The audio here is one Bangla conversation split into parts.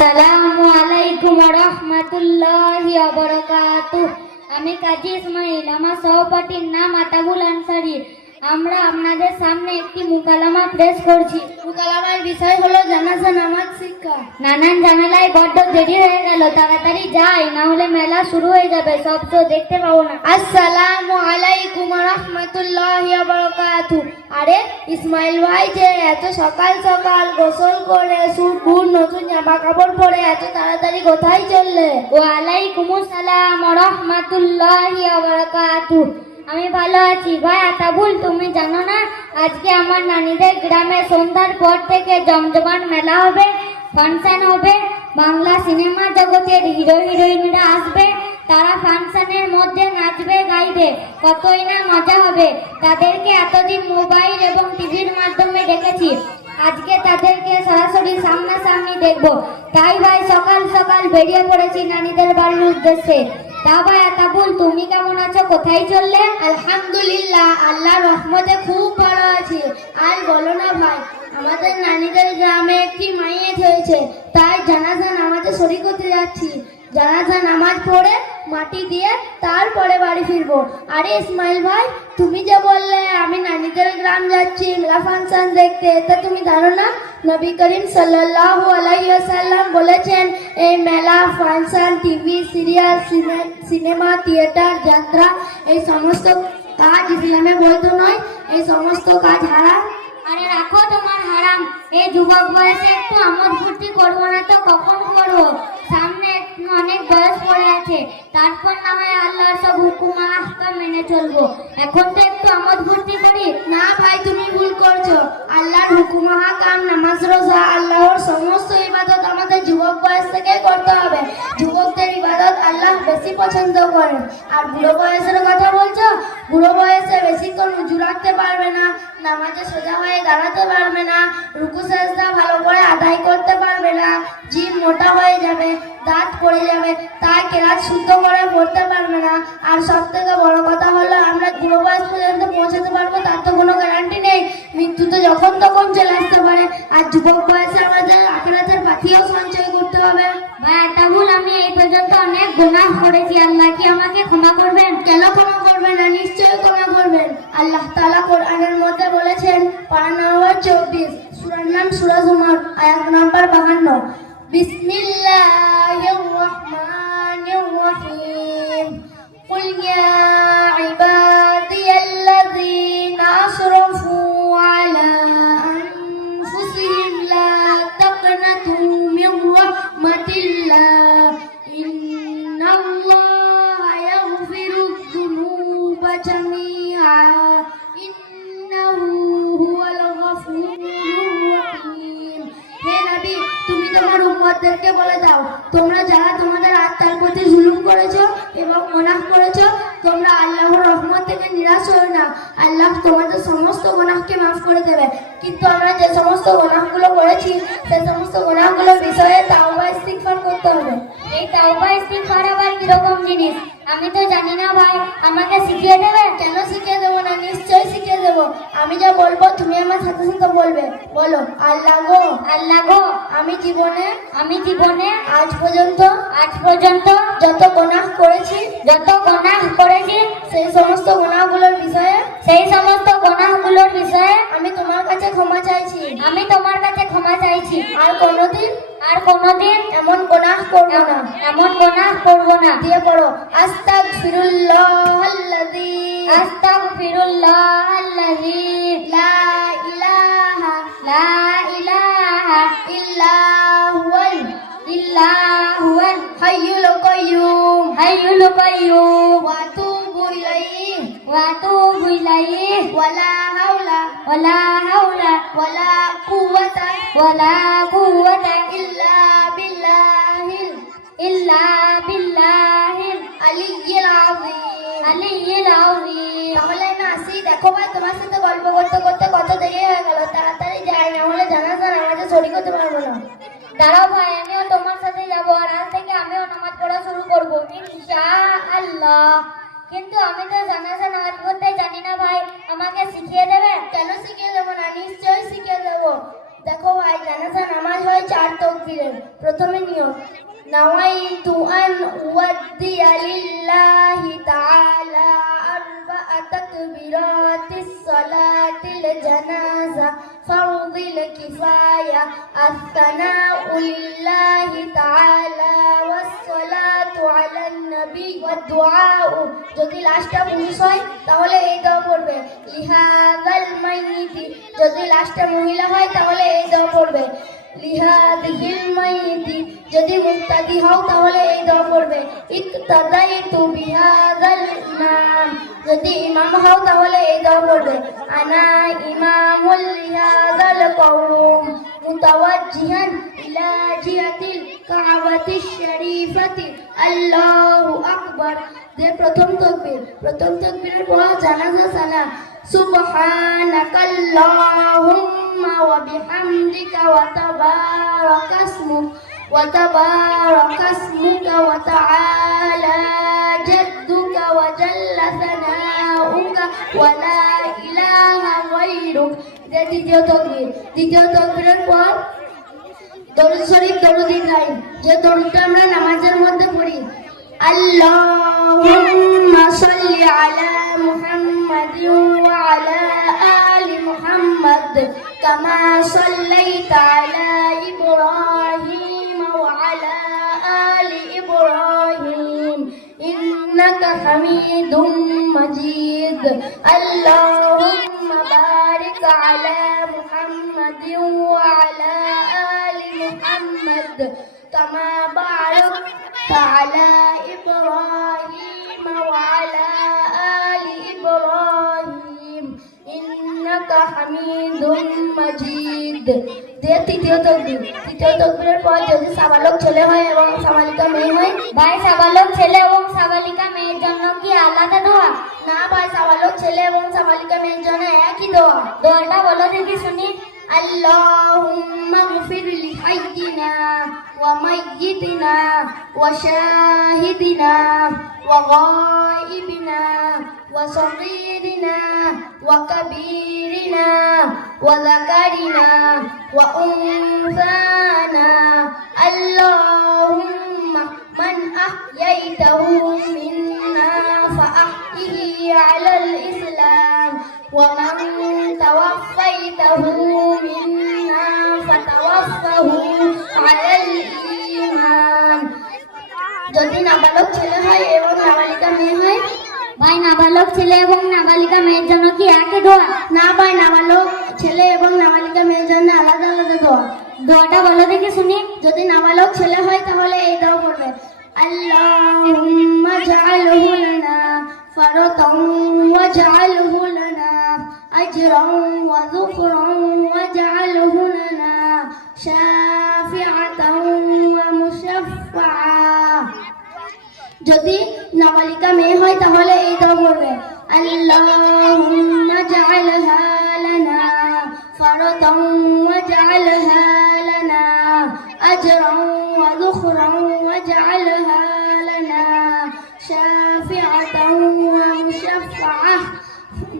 আসসালামু আলাইকুম ওয়া রাহমাতুল্লাহি ওয়া বারাকাতুহু। আমি কাজী ইসমাইল, আমার সহপাঠীর নাম আতাবুল আনসারী। আমরা আপনাদের সামনে একটি মুকালামা পেশ করছি। মুকালামার বিষয় হলো জানাজা নামাজ শিক্ষা। নানান ঝামেলায় বড্ড দেরি হয়ে গেল, তাড়াতাড়ি যাই, না হলে মেলা শুরু হয়ে যাবে, সব তো দেখতে পাবো না। আসসালামু আলাইকুম ওয়া রাহমাতুল্লাহি ওয়া বারাকাতুহু। আরে ইসমাইল ভাই যে এত সকাল সকাল গোসল করে স্যুট বুট নতুন জামা কাপড় পরে এত তাড়াতাড়ি কোথায় চললে? ওয়ালাইকুম আসসালাম ওয়া রাহমাতুল্লাহি ওয়া বারাকাতুহু। আমি ভালো আছি ভাই। আতাবুল, তুমি জানো না আজকে আমার নানিদের গ্রামে সন্ধ্যার পর থেকে জমজমাট মেলা হবে, ফাংশন হবে, বাংলা সিনেমা জগতের হিরো হিরোইনরা আসবে, তারা ফাংশনের মধ্যে নাচবে গাইবে, কতই না মজা হবে। তাদেরকে এতদিন মোবাইল এবং টিভির মাধ্যমে দেখেছি, আজকে তাদেরকে সরাসরি সামনাসামনি দেখবো। তাই ভাই সকাল সকাল বেরিয়ে পড়েছি নানিদের বাড়ির উদ্দেশ্যে। তা ভাই আতাবুল, তুমি কেমন আছো? কোথায় চললে? আলহামদুলিল্লাহ, আল্লাহর রহমতে খুব ভালো আছি। আর বলো না ভাই, আমাদের নানিদের গ্রামে একটি মাইয়েত হয়েছে, তাই জানাজা নামাজে শরীক হতে যাচ্ছি। জানাজা নামাজ পড়ে মাটি দিয়ে তারপরে বাড়ি ফিরবো। আরে ইসমাইল ভাই, তুমি যে বললে আমি নানিদের গ্রাম যাচ্ছি মেলা ফাংশন দেখতে, তা তুমি জানো না নবী করিম সাল্লাল্লাহু আলাইহি ওয়াসাল্লাম বলেছেন এই মেলা function TV serial cinema theatre যাত্রা এই সমস্ত কাজ ইসলামে বৈধ নয়, এই সমস্ত কাজ হারাম। আরে রাখো তোমার হারাম, এই যুবক বয়সে একটু আমোদ ফুর্তি করবো না তো কখন করবো? সামনে অনেক বয়স পড়ে আছে, তারপর না হয় আল্লাহর সব হুকুম আহকাম মেনে চলবো। এখন তো একটু আমোদ ফুর্তি করি। না ভাই, তুমি ভুল করছো। আল্লাহর হুকুম আহকাম নামাজ রোজা আল্লাহর সমস্ত ইবাদত আমাদের যুবক বয়স থেকে করতে হবে। যুবকদের ইবাদত আল্লাহ বেশি পছন্দ করেন। আর বুড়ো বয়সের কথা বলছো, বুড়ো বয়সে বেশিক্ষণ উজু রাখতে পারবে না, নামাজে সোজা হয়ে দাঁড়াতে পারবে না, রুকু সেজদা ভালো করে আদায় করতে পারবে না, জিভ মোটা হয়ে যাবে, দাঁত পড়ে যাবে, তাই কেরাত শুদ্ধ করে পড়তে পারবে না। আর সব থেকে বড় কথা হলো আমরা বুড়ো বয়স পর্যন্ত পৌঁছাতে পারবো তার তো কোনো গ্যারান্টি নেই, মৃত্যু তো যখন তখন চলে আসতে পারে। আর যুবক বয়সে আমাদের আখিরাতের পাথিও সঞ্চয় করতে হবে। ভাই আতাবুল, আমি এই পর্যন্ত অনেক গুনাহ করেছি, আল্লাহ কি আমাকে ক্ষমা করবেন? কেন ক্ষমা করবেন না? নিশ্চয়ই ক্ষমা করবেন। আল্লাহ তাআলা কোরআনের মধ্যে বলেছেন, পারা নম্বর 24, সূরার নাম সূরা জুমার, আয়াত নম্বর 52, বিসমিল্লাহির রহমানির রহিম, কুল ইয়া ইবাদিয়াল্লাযীনা আসরাফু আলা আনফুসিহিম লা তাকনাতু মির রাহমাতিল্লাহ ইন্নাল্লাহা ইয়াগফিরুয যুনুবা জামিআ ইন্নাহু হুয়াল গফুরুর রহিম। হে নবী, তুমি তোমার উম্মতদেরকে বলে দাও, তোমরা যারা তোমাদের আত্মার প্রতি জুলুম করেছো এবং গুনাহ করেছো, তোমরা আল্লাহর রহমত থেকে নিরাশ হও না। আল্লাহ তোমাদের সমস্ত গুনাহকে মাফ করে দেবে। কিন্তু আমরা যে সমস্ত গুনাহগুলো করেছি সেই সমস্ত গুনাহগুলোর বিষয়ে তাওবা ইস্তিগফার করতে হবে। এই তাওবা ইস্তিগফার আবার কিরকম জিনিস? আমি তো জানি না ভাই, আমাকে শিখিয়ে দেবে? কেন শিখিয়ে দেবো না? নিশ্চয়ই শিখিয়ে দেবো। আমি যা বলবো তুমি আমার সাথে সাথে বলবে। বলো, আল্লাহ গো, আল্লাহ গো, আমি জীবনে আজ পর্যন্ত যত গুনাহ করেছি সেই সমস্ত গুনাহগুলোর বিষয়ে আমি তোমার কাছে ক্ষমা চাইছি। আর কোনোদিন এমন গুনাহ করব না। দিয়ে পড়ো, আস্তাগফিরুল্লাহাল্লাযী লা ইলাহা ইল্লা হুয়াল হাইয়ুল কাইয়্যুম ওয়া আতুবু ইলাইহি ওয়ালা হাওলা ওয়ালা কুওয়াতা ইল্লা বিল্লাহিল আলিয়্যিল আযীম। তাহলে আমি আসি। দেখো ভাই, তোমার সাথে গল্প করতে করতে কত দেরি হয়ে গেল, তাড়াতাড়ি যাই, না হলে জানাজা নামাজে শরীক হতে পারবো না। দাঁড়াও ভাই, আমিও তোমার সাথে যাবো, আর আজ থেকে আমিও নামাজ পড়া শুরু করবো ইনশাআল্লাহ। কিন্তু আমি তো জানাজা নামাজ পড়তে জানি না ভাই, আমাকে শিখিয়ে দেবে? কেন শিখিয়ে দেবো না? নিশ্চয়ই শিখিয়ে দেবো। দেখো ভাই, জানাজা নামাজ হয় 4 তাকবীরের। প্রথমে নিয়ত, নাওয়াইতু আন উওয়াদ্দিয়া লিল্লাহি তাআলা আরবা'a তাকবীরাতিস সালাতিল জানাজা ফারদিল কিফায়া আস-সানাউ লিল্লাহি তাআলা ওয়াস সালাতু আলান নবী ওয়াদ দুআউ। যদি লাস্টটা পুরুষ হয় তাহলে এই দোয়া পড়বে, লিহাযাল মাইয়িতি। যদি লাস্টটা মহিলা হয় তাহলে এই দোয়া পড়বে, লিহাদিহিল মাইয়িতি। যদি মুক্তাদি হও তাহলে এই দোয়া পড়বে, ইকতাদাইতু বিহাযাল ইমাম। যদি ইমাম হও তাহলে এই দোয়া পড়বে, আনা ইমামুল লিহাযাল কওম মুতাওয়াজ্জিহান ইলা জিহাতিল কাবাতিশ শরীফাতি আল্লাহু আকবার। যে প্রথম তাকবীর। প্রথম তাকবীরের পর জানাজা সালাম, সুবহানাকাল্লাহুম্মা ওয়া বিহামদিকা ওয়া তাবারাকা ইসমুকা ওয়া তাআলা জাদ্দুকা ওয়া জাল্লা সানাউকা ওয়া লা ইলাহা গায়রুক। যে দ্বিতীয় তাকবীর। দ্বিতীয় তাকবীরের পর দরুদ শরীফ, দরুদ ইব্রাহিম, যে দরুদটা আমরা নামাজের মধ্যে পড়ি, আল্লাহুম্মা সাল্লি আলা মুহাম্মাদিন ওয়া আলা আলি মুহাম্মাদ কামা সাল্লাইতা আলা ইব্রাহিম ওয়া আলা আলি ইব্রাহিম ইন্নাকা হামিদুম মাজিদ। আল্লাহুম্মা বারিক আলা মুহাম্মাদিন ওয়া আলা আলি মুহাম্মাদ কামা বারাকতা আলা ইব্রাহিম ওয়া আলা আলি ইব্রাহিম ইন্নাকা হামিদুম মাজিদ। তৃতীয় তাকবীর। তৃতীয় তাকবীরের পর যদি সাবালক ছেলে হয় এবং সাবালিকা মেয়ে হয়, ভাই সাবালক ছেলে এবং সাবালিকা মেয়ের জন্য কি আলাদা দোয়া? না ভাই, সাবালক ছেলে এবং সাবালিকা মেয়ের জন্য একই দোয়া। দোয়াটা বলো দেখি শুনি। আল্লাহুম্মা গফির লি হাইয়িনা ওয়া মাইয়িতিনা ওয়া শাহিদিনা ওয়া গায়িবিনা ওয়া সগীরিনা ওয়া কাবীরিনা ওয়া যাকারিনা ওয়া উনসানা। আল্লাহুম্মা মান আহইয়াইতাহু মিন্না ফাআহইহি আলাল ইসলাম ওয়া মান তাওয়াফাইতাহু মিন্না ফাতাওয়াফাহু আলাল ঈমান। যদি নাবালক ছেলে হয় এবং নাবালিকা মেয়ে হয়, ভাই নাবালক ছেলে এবং নাবালিকা মেয়ের জন্য কি একই দোয়া? না ভাই, নাবালক ছেলে এবং নাবালিকা মেয়ের জন্য আলাদা আলাদা দোয়া। দোয়াটা বলো দেখি শুনি। যদি নাবালক ছেলে হয় তাহলে এই দোয়া পড়বে, আল্লাহুম্মা জাআলহু লানা ফারাতান ওয়া জাআলহু লানা আজরান ওয়া যুকরান ওয়া জাআলহু লানা শাফিআতান ওয়া মুশাফফাআ। যদি নাবালিকা মেয়ে হয় তাহলে এই দোয়া পড়বে, আল্লাহুম্মা জাআলহা লানা ফারাতান ওয়া জাআলহা লানা আজরান ওয়া যুকরান ওয়া জাআলহা লানা শাফিআতান ওয়া মুশাফফাআ।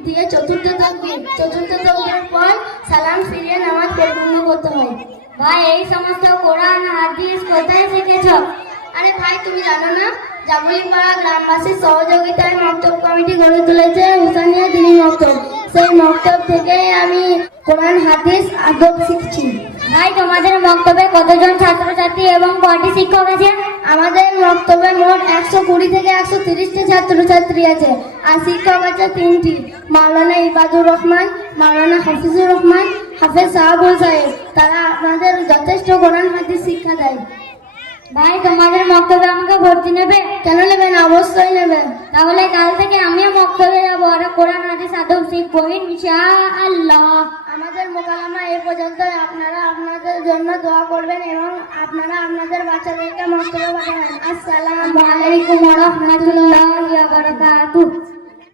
দিয়ে চতুর্থ তাকবীর। চতুর্থ তাকবীরের পর সালাম ফিরিয়ে নামাজ পরিপূর্ণ করতে হয়। ভাই এই সমস্ত কোরআন হাদিস কোথায় শিখেছো? আরে ভাই, তুমি জানো না, জাবুলিপাড়া গ্রামবাসীর সহযোগিতায় মক্তব কমিটি গড়ে তুলেছে হুসানিয়া দ্বীনি মক্তব। সেই মক্তব থেকে আমি কোরআন হাদিস আদব শিখছি। ভাই তোমাদের মক্তবে কতজন ছাত্রছাত্রী এবং কয়টি শিক্ষক আছে? আমাদের মক্তবে মোট 120 থেকে 130টি ছাত্রছাত্রী আছে, আর শিক্ষক আছে 3টি, মাওলানা ইবাদুর রহমান, মাওলানা হাফিজুর রহমান, হাফেজ সাহাবুল সাহেব। তারা আমাদের যথেষ্ট কোরআন হাদিস শিক্ষা দেয়। ভাই তোমাদের মক্তবে আমাকে ভর্তি নেবে? কেন নেবে না, অবশ্যই নেবে। তাহলে কাল থেকে আমিও মক্তবে যাবো আর কোরআন হাদিস আদব শিখবো ইনশাআল্লাহ। আমাদের মোকালামা এই পর্যন্ত। আপনারা আপনাদের জন্য দোয়া করবেন এবং আপনারা আপনাদের বাচ্চাদেরকে মক্তবে পাঠাবেন। আসসালামু আলাইকুম ওয়া রাহমাতুল্লাহি ওয়া বারাকাতুহু।